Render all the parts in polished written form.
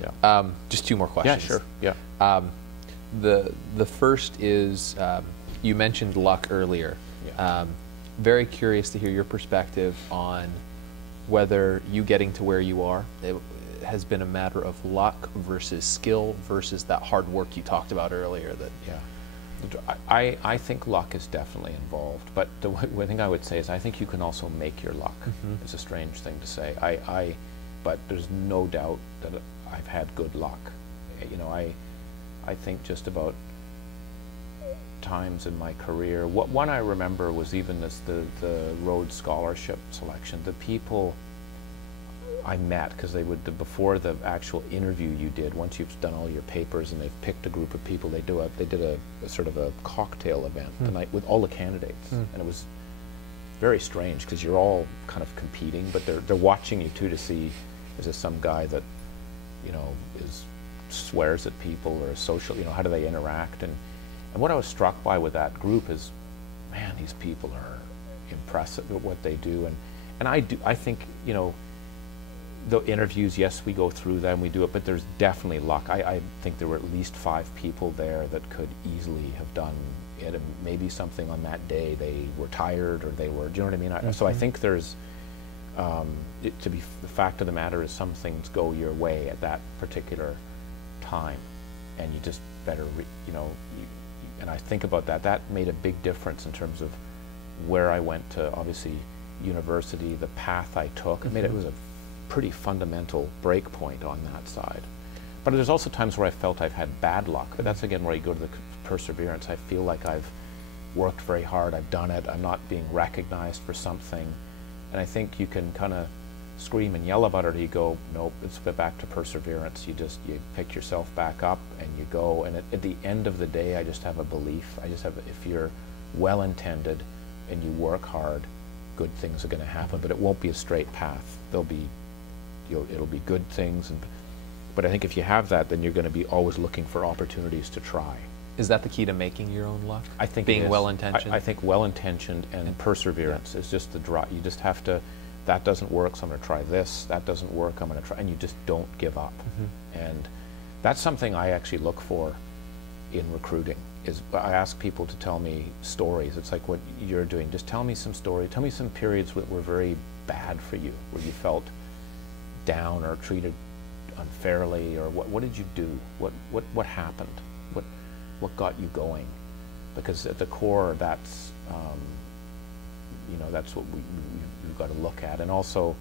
Yeah. Just two more questions. Yeah, sure. Yeah. The first is, you mentioned luck earlier. Yeah. Very curious to hear your perspective on whether you getting to where you are has been a matter of luck versus skill versus that hard work you talked about earlier. That I think luck is definitely involved, but the one thing I would say is I think you can also make your luck. It's a strange thing to say. But there's no doubt that I've had good luck. You know, I think just about times in my career. One I remember was even the Rhodes Scholarship selection. The people I met, because they would, before the actual interview you did, once you've done all your papers and they've picked a group of people, they did a sort of a cocktail event the night with all the candidates, and it was very strange because you're all kind of competing, but they're watching you too to see, is this some guy that, you know, swears at people or social, you know, how do they interact? And what I was struck by with that group is, man, these people are impressive at what they do, and I think, you know, the interviews, yes, we go through them, we do it, but there's definitely luck. I think there were at least 5 people there that could easily have done it, and maybe something on that day they were tired or they were, do you know what I mean? So I think there's, the fact of the matter is some things go your way at that particular time, and you just better, you know, and I think about that. That made a big difference in terms of where I went to, obviously, university, the path I took. It was a pretty fundamental break point on that side. But there's also times where I felt I've had bad luck. But that's again where you go to the perseverance. I feel like I've worked very hard, I've done it, I'm not being recognized for something. And I think you can kind of scream and yell about it, or you go, nope, let's get back to perseverance. You pick yourself back up and you go. And at the end of the day, I just have a belief. If you're well-intended and you work hard, good things are going to happen, but it won't be a straight path. It'll be good things, but I think if you have that, then you're going to be always looking for opportunities to try. Is that the key to making your own luck? I think being well-intentioned. I think well-intentioned and perseverance is just the draw. You just have to. That doesn't work, so I'm going to try this. That doesn't work, I'm going to try, and you just don't give up. And that's something I actually look for in recruiting. Is I ask people to tell me stories. It's like what you're doing. Just tell me some stories. Tell me some periods that were very bad for you, where you felt down or treated unfairly, or what did you do? What happened? What got you going? Because at the core, that's you know, that's what we've got to look at. And also,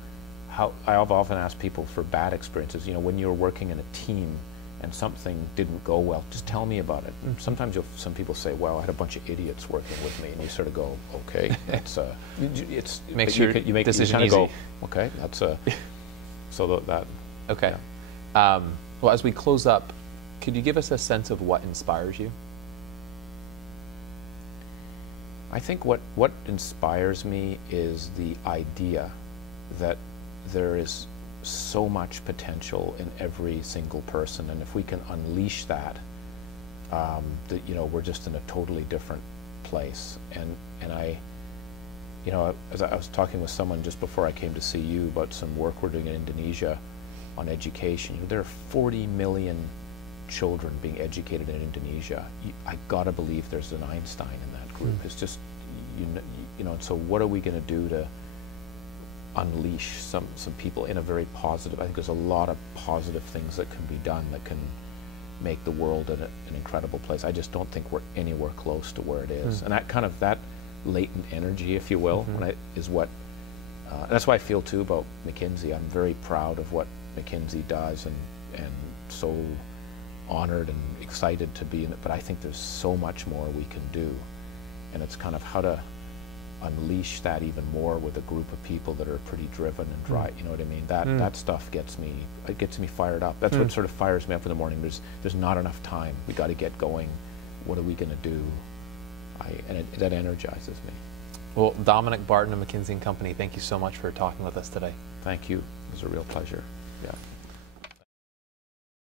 how I've often asked people for bad experiences. You know, when you're working in a team and something didn't go well, just tell me about it. Sometimes some people say, well, I had a bunch of idiots working with me, and you sort of go, okay, that's it's makes your decision you kind easy. of go, okay, that's a so that okay. Yeah. Well, as we close up, could you give us a sense of what inspires you? I think what inspires me is the idea that there is so much potential in every single person, and if we can unleash that, that, you know, we're just in a totally different place. And I, you know, as I was talking with someone just before I came to see you about some work we're doing in Indonesia on education. You know, there are 40 million children being educated in Indonesia. I gotta believe there's an Einstein in that group. It's just, you know. So what are we going to do to unleash some people in a very positive? I think there's a lot of positive things that can be done that can make the world an incredible place. I just don't think we're anywhere close to where it is, and that latent energy, if you will, is what. And that's why I feel too about McKinsey. I'm very proud of what McKinsey does, and so honored and excited to be in it. But I think there's so much more we can do, and it's kind of how to unleash that even more with a group of people that are pretty driven and dry. You know what I mean? That stuff gets me fired up. That's what sort of fires me up in the morning. There's not enough time. We got to get going. What are we going to do? That energizes me. Well, Dominic Barton of McKinsey Company, thank you so much for talking with us today. Thank you. It was a real pleasure. Yeah.